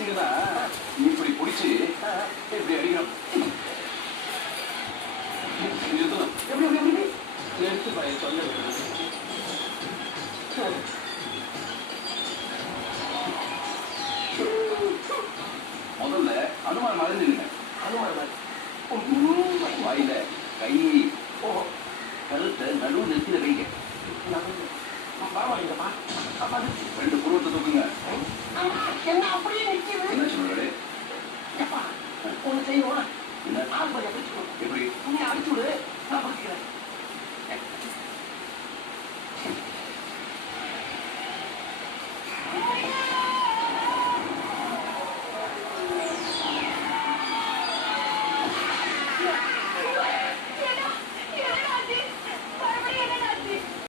பசங்கன்னா இப்படி பிடிச்சி இப்படி அடிக்கணும். எப்படி எப்படி எப்படி எடுத்து பையன் சொல்ல முதல்ல அனுமான் மாதிரி நில்லுங்க. வாயில கை கழுத்தை நடுவு நெத்தில வைங்க. ரெண்டு புருவத்தை தூக்குங்க. என்ன சொல்றாரு? ஒண்ணு செய்வோம். எப்படி அடிச்சு விடு, நான்